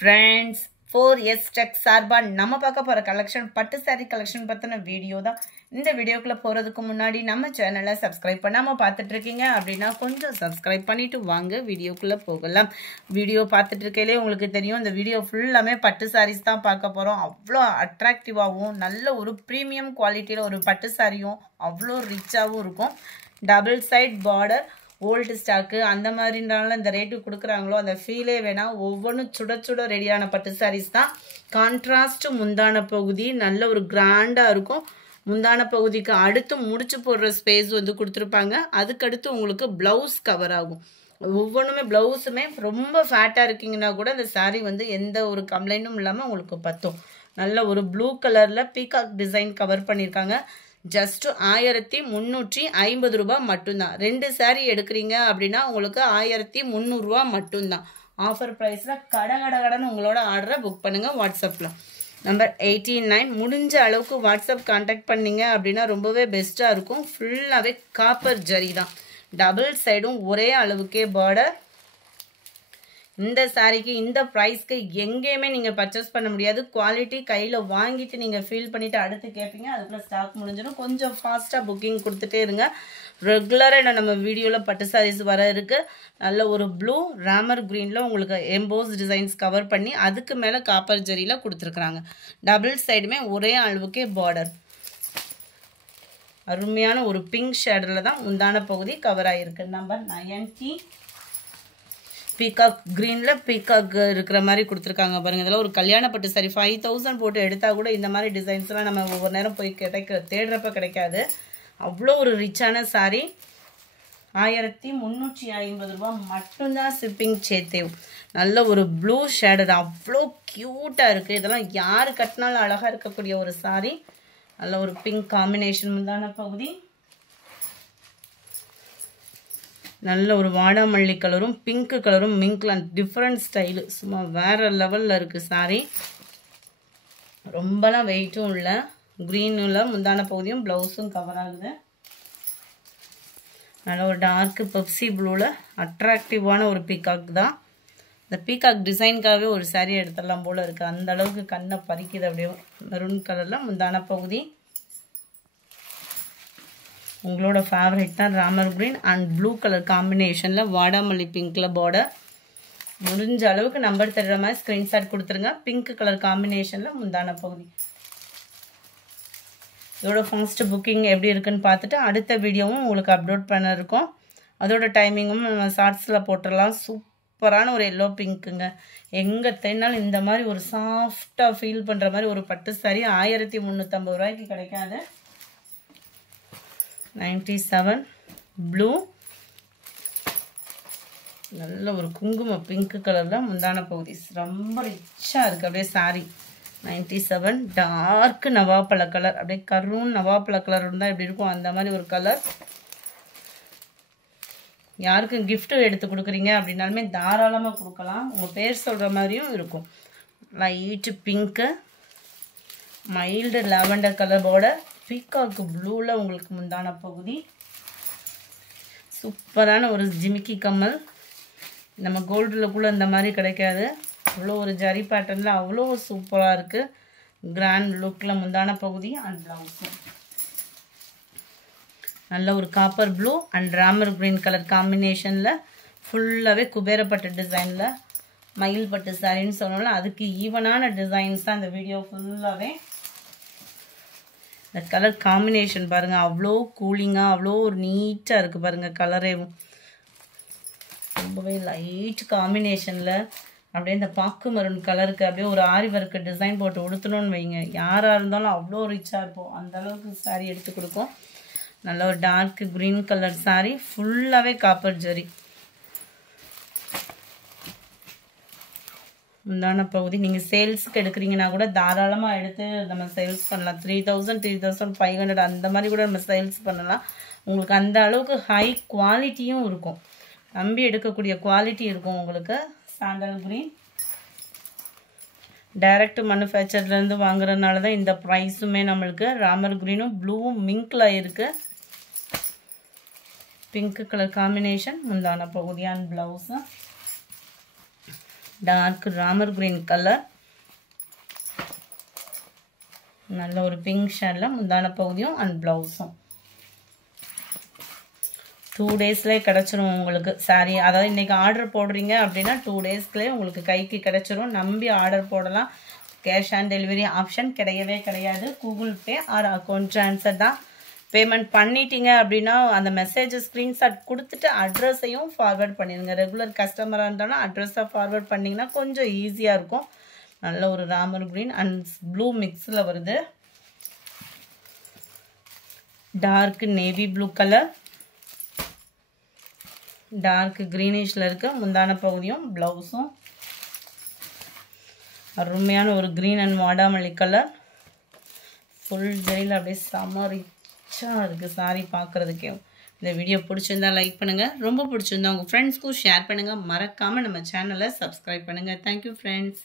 friends 4S Tech சார்பா நம்ம பார்க்க போற கலெக்ஷன் பட்டு saree கலெக்ஷன் பத்தின வீடியோ தான். இந்த வீடியோக்குள்ள போறதுக்கு முன்னாடி நம்ம சேனலை சப்ஸ்கிரைப் பண்ணாம பார்த்துட்டு இருக்கீங்க அப்படினா கொஞ்சம் சப்ஸ்கிரைப் பண்ணிட்டு வாங்க வீடியோக்குள்ள போகலாம். வீடியோ பார்த்துட்டு இருக்கேலே உங்களுக்கு தெரியும் இந்த வீடியோ ஃபுல்லாமே பட்டு sarees தான் பார்க்க போறோம். அவ்ளோ அட்ராக்டிவாவும் நல்ல ஒரு பிரீமியம் குவாலிட்டில ஒரு பட்டு சாரியும் அவ்ளோ ரிச்சாவும் இருக்கும். Double side border old stock அந்த மாதிரினால இந்த ரேட்டு கொடுக்குறாங்களோ அந்த ஃபீலே வேணா. ஒவ்வொன்றும் சுட சுட ரெடியான பட்டு சாரீஸ் தான். கான்ட்ராஸ்ட் முந்தான பகுதி நல்ல ஒரு கிராண்டாக இருக்கும். முந்தான பகுதிக்கு அடுத்து முடிச்சு போடுற ஸ்பேஸ் வந்து கொடுத்துருப்பாங்க. அதுக்கடுத்து உங்களுக்கு ப்ளவுஸ் கவர் ஆகும். ஒவ்வொன்றுமே ப்ளவுஸுமே ரொம்ப ஃபேட்டாக இருக்கீங்கன்னா கூட அந்த சாரீ வந்து எந்த ஒரு கம்ப்ளைண்ட்டும் இல்லாமல் உங்களுக்கு பத்தும். நல்ல ஒரு ப்ளூ கலரில் பீகாக் டிசைன் கவர் பண்ணியிருக்காங்க. ஜஸ்ட் 1350 ரூபாய் மட்டும்தான். 2 சாரீ எடுக்கிறீங்க அப்படின்னா உங்களுக்கு 1300 ரூபா மட்டும்தான். ஆஃபர் ப்ரைஸில் கடகடன்னு உங்களோட ஆர்டரை புக் பண்ணுங்கள். வாட்ஸ்அப்பில் நம்பர் 89 முடிஞ்ச அளவுக்கு வாட்ஸ்அப் கான்டாக்ட் பண்ணிங்க அப்படின்னா ரொம்பவே பெஸ்ட்டாக இருக்கும். ஃபுல்லாகவே காப்பர் ஜரி தான். டபுள் சைடும் ஒரே அளவுக்கே பார்டர். இந்த சாரிக்கு இந்த ப்ரைஸ்க்கு எங்கேயுமே நீங்கள் பர்ச்சேஸ் பண்ண முடியாது. குவாலிட்டி கையில் வாங்கிட்டு நீங்கள் ஃபீல் பண்ணிவிட்டு அடுத்து கேட்பீங்க. அதுக்குள்ளே ஸ்டாக் முடிஞ்சிடும். கொஞ்சம் ஃபாஸ்ட்டாக புக்கிங் கொடுத்துட்டே இருங்க. ரெகுலராக நம்ம வீடியோவில் பட்டு சாரீஸ் வர இருக்குது. நல்ல ஒரு ப்ளூ ராமர் க்ரீனில் உங்களுக்கு எம்போஸ் டிசைன்ஸ் கவர் பண்ணி அதுக்கு மேலே காப்பர் ஜரியில் கொடுத்துருக்குறாங்க. டபுள் சைடுமே ஒரே அளவுக்கே பார்டர். அருமையான ஒரு பிங்க் ஷேடில் தான் முந்தான பகுதி கவர் ஆகிருக்கு. நம்பர் 90 பீகாக் க்ரீனில் பீகாக் இருக்கிற மாதிரி கொடுத்துருக்காங்க பாருங்கள். இதெல்லாம் ஒரு கல்யாண பட்டு சாரி 5000 போட்டு எடுத்தால் கூட இந்த மாதிரி டிசைன்ஸ்லாம் நம்ம ஒவ்வொரு நேரம் போய் தேடுறப்ப கிடைக்காது. அவ்வளோ ஒரு ரிச்சான சாரீ. 1350 ரூபா மட்டும்தான் ஷிப்பிங் சேர்த்தே. நல்ல ஒரு ப்ளூ ஷேடட் அவ்வளோ க்யூட்டாக இருக்குது. இதெல்லாம் யார் கட்டினாலும் அழகாக இருக்கக்கூடிய ஒரு சாரீ. நல்ல ஒரு பிங்க் காம்பினேஷன் முந்தான பகுதி. நல்ல ஒரு வாடாமல்லி கலரும் பிங்க் கலரும் மிங்க்லாம் டிஃப்ரெண்ட் ஸ்டைலு. சும்மா வேறு லெவலில் இருக்குது சாரீ. ரொம்பலாம் வெயிட்டும் இல்லை. க்ரீனில் முந்தான பகுதியும் ப்ளவுஸும் கவர் ஆகுது. நல்ல ஒரு டார்க்கு பெப்சி ப்ளூவில் அட்ராக்டிவான ஒரு பீகாக் தான். இந்த பீகாக் டிசைனுக்காகவே ஒரு சாரீ எடுத்துடலாம் போல் இருக்குது. அந்த அளவுக்கு கண்ணை பறிக்குது. அப்படியே மெரூன் கலரில் முந்தான பகுதி. உங்களோட ஃபேவரட் தான் Ramar green and blue colour காம்பினேஷனில் வாடாமல்லி பிங்க்கில் பார்டர். முடிஞ்ச அளவுக்கு நம்பர் தர்ற மாதிரி ஸ்க்ரீன்ஷாட் கொடுத்துருங்க. பிங்க் கலர் காம்பினேஷனில் முந்தான பகுதி. இதோட ஃபர்ஸ்ட் புக்கிங் எப்படி இருக்குன்னு பார்த்துட்டு அடுத்த வீடியோவும் உங்களுக்கு அப்லோட் பண்ண இருக்கோம். அதோட டைமிங்கும் நம்ம ஷார்ட்ஸில் போட்டுடலாம். சூப்பரான ஒரு எல்லோ பிங்க்குங்க. எங்கே தேடினாலும் இந்த மாதிரி ஒரு சாஃப்டாக ஃபீல் பண்ணுற மாதிரி ஒரு பட்டு சாரி 1350 ரூபாய்க்கு கிடைக்காது. 97 ப்ளூ நல்ல ஒரு குங்கும பிங்க் கலரில் முந்தான பகுதி. ரொம்ப ரிச்சாக இருக்குது அப்படியே சாரி. 97 dark நவாப்பழ colour. அப்படியே கருண் நவாப்பழ கலர் இருந்தால் எப்படி இருக்கும் அந்த மாதிரி ஒரு கலர். யாருக்கும் கிஃப்ட் எடுத்து கொடுக்குறீங்க அப்படின்னாலுமே தாராளமாக கொடுக்கலாம். உங்கள் பேர் சொல்கிற மாதிரியும் இருக்கும். லைட்டு பிங்க்கு மைல்டு லாவெண்டர் கலரோட பீகாக்கு ப்ளூவில் உங்களுக்கு முந்தான பகுதி. சூப்பரான ஒரு ஜிமிக்கி கம்மல். நம்ம கோல்டில் கூட இந்த மாதிரி கிடைக்காது. அவ்வளோ ஒரு ஜரி பேட்டர்னில் அவ்வளோ சூப்பராக இருக்குது. கிராண்ட் லுக்கில் முந்தான பகுதி அண்ட் ப்ளவுஸும் நல்ல ஒரு copper blue and Ramar green colour காம்பினேஷனில் ஃபுல்லாகவே குபேரப்பட்டு டிசைனில் மயில் பட்டு சாரின்னு சொன்னோம்ல அதுக்கு ஈவனான டிசைன்ஸ் தான் இந்த வீடியோ ஃபுல்லாகவே. இந்த கலர் காம்பினேஷன் பாருங்கள் அவ்வளோ கூலிங்காக அவ்வளோ ஒரு நீட்டாக இருக்குது பாருங்கள். கலரேவும் ரொம்பவே லைட் காம்பினேஷனில் அப்படியே இந்த பாக்கு மரூன் கலருக்கு அப்படியே ஒரு ஆரி ஒர்க்கு டிசைன் போட்டு உடுத்தணும்னு வைங்க. யாராக இருந்தாலும் அவ்வளோ ரிச்சாக இருப்போம். அந்தளவுக்கு சாரீ எடுத்து கொடுக்கும். நல்ல ஒரு டார்க் க்ரீன் கலர் சாரீ ஃபுல்லாகவே காப்பர் ஜரி. முந்தான பகுதி நீங்கள் சேல்ஸுக்கு எடுக்கிறீங்கன்னா கூட தாராளமாக எடுத்து நம்ம சேல்ஸ் பண்ணலாம். 3000 3500 அந்த மாதிரி கூட நம்ம சேல்ஸ் பண்ணலாம். உங்களுக்கு அந்த அளவுக்கு ஹை குவாலிட்டியும் இருக்கும். நம்பி எடுக்கக்கூடிய குவாலிட்டி இருக்கும் உங்களுக்கு. சாண்டல் க்ரீன் டைரக்ட் மேனுஃபேக்சர்லேருந்து வாங்குறதுனால தான் இந்த ப்ரைஸுமே நம்மளுக்கு. ராமர் க்ரீனும் ப்ளூவும் மிங்க்ல இருக்குது. பிங்க் கலர் காம்பினேஷன் முந்தான பகுதி அண்ட் ப்ளவுஸு. டார்க் ராமர் கிரீன் கலர், நல்ல ஒரு பிங்க் ஷேடில் முந்தான பகுதியும் அண்ட் ப்ளவுஸும். 2 டேஸ்லேயே கிடச்சிரும் உங்களுக்கு சாரீ. அதாவது இன்றைக்கி ஆர்டர் போடுறீங்க அப்படின்னா 2 டேஸ்லேயே உங்களுக்கு கைக்கு கிடச்சிரும். நம்பி ஆர்டர் போடலாம். கேஷ் ஆன் டெலிவரி ஆப்ஷன் கிடையவே கிடையாது. Google Pay R account transfer தான். பேமெண்ட் பண்ணிட்டீங்க அப்படின்னா அந்த மெசேஜ் ஸ்க்ரீன்ஷாட் கொடுத்துட்டு அட்ரஸையும் ஃபார்வேர்ட் பண்ணிடுங்க. ரெகுலர் கஸ்டமராக இருந்தாலும் அட்ரஸை ஃபார்வேர்ட் பண்ணிங்கன்னா கொஞ்சம் ஈஸியாக இருக்கும். நல்ல ஒரு ராமர் கிரீன் அண்ட் ப்ளூ மிக்ஸில் வருது. Dark navy blue colour, dark கிரீனிஷில் இருக்க முந்தான பகுதியும் ப்ளவுஸும். அருமையான ஒரு க்ரீன் அண்ட் வாடாமல்லி கலர். ஃபுல் ஜெயில் அப்படியே செம்ம ரிச்சாக இருக்குது சாரி பார்க்குறதுக்கே. இந்த வீடியோ பிடிச்சிருந்தா லைக் பண்ணுங்கள். ரொம்ப பிடிச்சிருந்தா உங்கள் ஃப்ரெண்ட்ஸ்க்கும் ஷேர் பண்ணுங்கள். மறக்காமல் நம்ம சேனலை சப்ஸ்கிரைப் பண்ணுங்கள். Thank you friends.